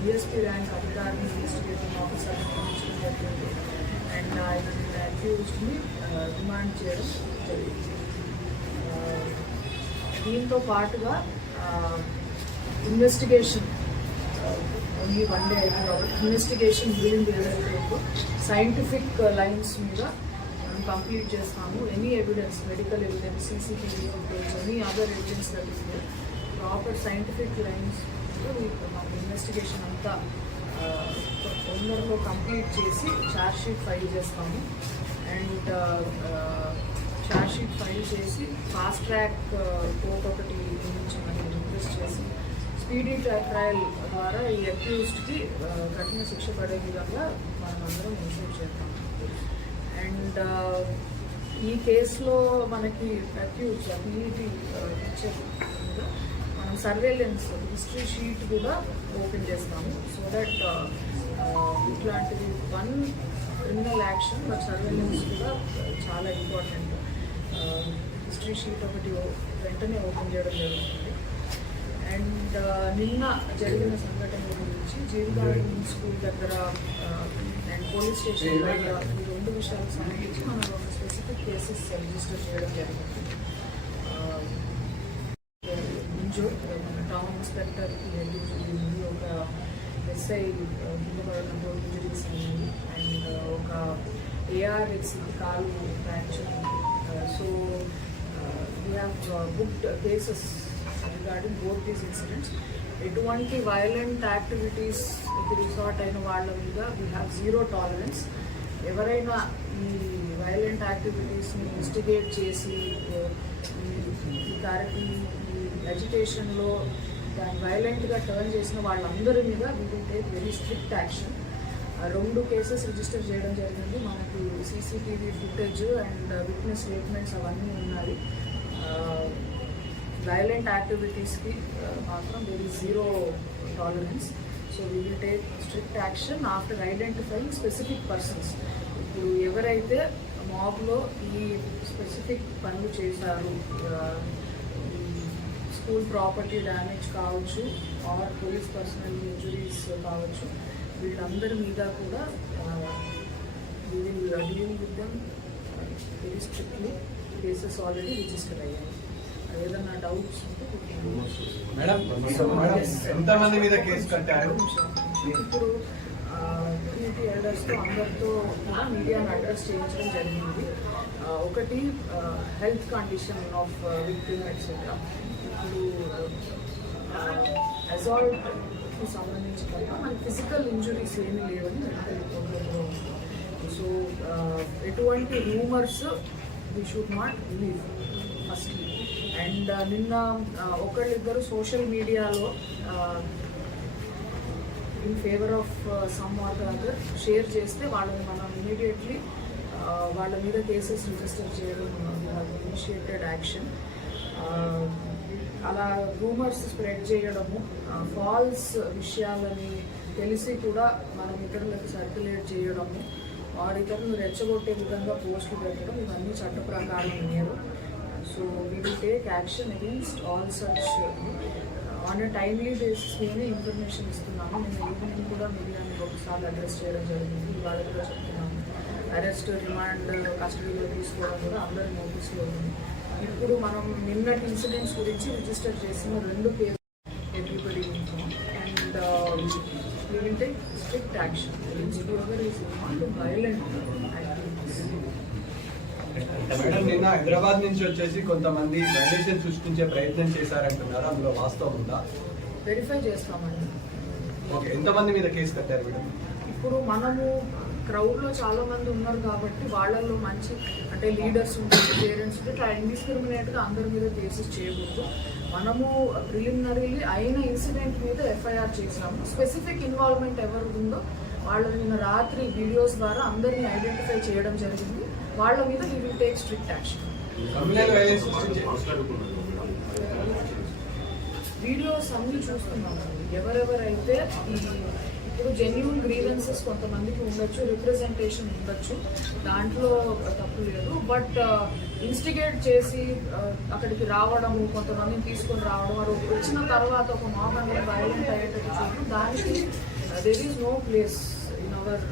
DSP rank అధికారిని investigating officer నియమించడం జరిగింది. అండ్ ఆయన అక్యూజ్డ్ని రిమాండ్ చేయడం జరిగింది. దీంతో పాటుగా ఇన్వెస్టిగేషన్ ఓన్లీ వన్ డే అయింది కాబట్టి ఇన్వెస్టిగేషన్ వీలింగ్ ఏదైతే సైంటిఫిక్ లైన్స్ మీద మనం కంప్లీట్ చేస్తాము. Any evidence, medical evidence, CCTV footage, any other evidence that proper scientific lines మనం ఇన్వెస్టిగేషన్ అంతా తొందరలో కంప్లీట్ చేసి ఛార్జ్ షీట్ ఫైల్ చేస్తాము. అండ్ ఛార్జ్ షీట్ ఫైల్ చేసి ఫాస్ట్ ట్రాక్ కోర్ట్ ఒకటి నియమించమని రిక్వెస్ట్ చేసి స్పీడీ ట్రయల్ ద్వారా ఈ అక్యూజ్డ్కి కఠిన శిక్ష పడే విధంగా మనం అందరం ఇన్షూర్ చేస్తాం. అండ్ ఈ కేసులో మనకి అక్యూజ్ అబిలిటీ ఇచ్చే మనం సర్వేలెన్స్ హిస్టరీ షీట్ కూడా ఓపెన్ చేస్తాము. సో దట్ ఇట్లాంటిది one criminal action but surveillance కూడా చాలా ఇంపార్టెంట్. హిస్టరీ షీట్ ఒకటి వెంటనే ఓపెన్ చేయడం జరుగుతుంది. అండ్ నిన్న జరిగిన సంఘటన గురించి జీవిగార్డెన్ స్కూల్ దగ్గర అండ్ పోలీస్ స్టేషన్ దగ్గర ఈ రెండు విషయాలకు సంబంధించి మనం ఒక స్పెసిఫిక్ కేసెస్ రిజిస్టర్ చేయడం జరిగింది. టౌన్ ఇన్స్పెక్టర్కి ఇంజరీ, ఒక SI కింద పడడంతో ఇంజరీస్ ఉన్నాయి. అండ్ ఒక ARX కాలు ఫ్రాక్చర్ ఉంది. So we have booked cases regarding both these incidents. ఎటువంటి వైలెంట్ యాక్టివిటీస్కి రిసార్ట్ అయిన వాళ్ళ మీద వీ హ్యావ్ జీరో టాలరెన్స్. ఎవరైనా ఈ వైలెంట్ యాక్టివిటీస్ని ఇన్స్టిగేట్ చేసి ఈ అజిటేషన్లో దాన్ని వైలెంట్గా టర్న్ చేసిన వాళ్ళందరి మీద we will take very strict action. 2 cases register చేయడం జరిగింది. మనకి CCTV footage and witness statements అవన్నీ ఉన్నాయి. వైలెంట్ యాక్టివిటీస్కి మాత్రం there is zero tolerance. So we will take strict action after identifying specific persons. ఇప్పుడు ఎవరైతే మాబ్లో ఈ స్పెసిఫిక్ పనులు చేశారు, స్కూల్ ప్రాపర్టీ డ్యామేజ్ కావచ్చు ఆర్ పోలీస్ పర్సనల్ ఇంజురీస్ కావచ్చు, వీళ్ళందరి మీద కూడా we will deal with them very strictly. Cases already register అయ్యాయి. ఏదన్నా డౌట్స్ ఉంటే ఎంతమంది మీద కేసు కట్టారు? ఇప్పుడు కమ్యూనిటీ ఎల్డర్స్తో అందరితో కూడా మీడియాను అడ్రస్ చేయించడం జరిగింది. ఒకటి health condition of victim etcetera. ఇప్పుడు అసాల్ట్కి సంబంధించి కన్నా మనకి ఫిజికల్ ఇంజురీస్ ఏమీ లేవని మెడికల్ రిపోర్ట్లో ఉంది. సో ఎటువంటి rumours we should not believe firstly. And నిన్న ఒకళ్ళిద్దరు సోషల్ మీడియాలో in favour of some or other share చేస్తే వాళ్ళని మనం ఇమీడియట్లీ వాళ్ళ మీద కేసెస్ రిజిస్టర్ చేయడం, ఇనిషియేటెడ్ యాక్షన్. అలా రూమర్స్ స్ప్రెడ్ చేయడము, ఫాల్స్ విషయాలని తెలిసి కూడా మనం ఇతరులకు సర్క్యులేట్ చేయడము, ఇతరులను రెచ్చగొట్టే విధంగా పోస్టులు పెట్టడం, ఇవన్నీ చట్ట ప్రకారం నేరు. So we will take action against all such. On a timely basis మేమే ఇన్ఫర్మేషన్ ఇస్తున్నాము. నిన్న ఈవినింగ్ కూడా మీడియాని ఒకసారి అడ్రస్ చేయడం జరిగింది. ఇవాళ కూడా చెప్తున్నాము. అరెస్ట్, రిమాండ్, కస్టడీలో తీసుకోవడం కూడా అందరి నోటీస్లో ఉంది. ఇప్పుడు మనం నిన్నటి ఇన్సిడెంట్స్ గురించి రిజిస్టర్ చేసిన 2 కేసులు everybody inform. And we will take strict action against ever is involved in violent activities. Madam, నిన్న హైదరాబాద్ నుంచి వచ్చేసి కొంతమంది వైలేషన్ సృష్టించే ప్రయత్నం చేశారంటున్నారు, అందులో వాస్తవం ఉందా? వెరిఫై చేస్తామండి. ఓకే, ఎంతమంది మీద కేసు కట్టారు మేడం? ఇప్పుడు మనము క్రౌడ్లో చాలా మంది ఉన్నారు కాబట్టి వాళ్ళల్లో మంచి అంటే లీడర్స్ ఉంటారు, పేరెంట్స్ ఉంటే ఇట్లా ఇండిస్క్రిమినేట్గా అందరి మీద కేసెస్ చేయకూడదు. మనము ప్రిలిమినరీలీ అయిన ఇన్సిడెంట్ మీద FIR చేసాము. స్పెసిఫిక్ ఇన్వాల్వ్మెంట్ ఎవరు ఉందో వాళ్ళ నిన్న రాత్రి వీడియోస్ ద్వారా అందరినీ ఐడెంటిఫై చేయడం జరిగింది. వాళ్ళ మీద we will take strict action. Videos అన్ని చూస్తున్నాము. ఎవరెవరైతే ఇప్పుడు జెన్యూన్ గ్రీవెన్సెస్ కొంతమందికి ఉండొచ్చు, రిప్రజెంటేషన్ ఉండొచ్చు, దాంట్లో తప్పు లేదు. బట్ ఇన్స్టిగేట్ చేసి అక్కడికి రావడము, కొంతమందిని తీసుకొని రావడం, వారు వచ్చిన తర్వాత ఒక మాబ్ అనేది వైలెంట్ అయ్యేటట్టు చూడడం, దానికి there is no place in our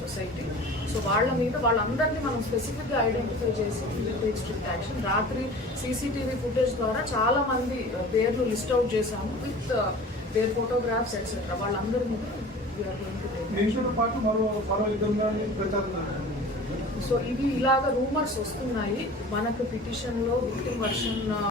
society. So వాళ్ళందరినీ మనం స్పెసిఫిక్గా ఐడెంటిఫై చేసి టేక్ స్ట్రిక్ట్ యాక్షన్. రాత్రి సీసీటీవీ ఫుటేజ్ ద్వారా చాలా మంది పేర్లు లిస్ట్ అవుట్ చేశాము విత్ దేర్ ఫోటోగ్రాఫ్స్ ఎట్సెట్రా. వాళ్ళందరినీ సో ఇవి ఇలాగ రూమర్స్ వస్తున్నాయి. మనకు పిటిషన్లో విక్టిమ్ వర్షన్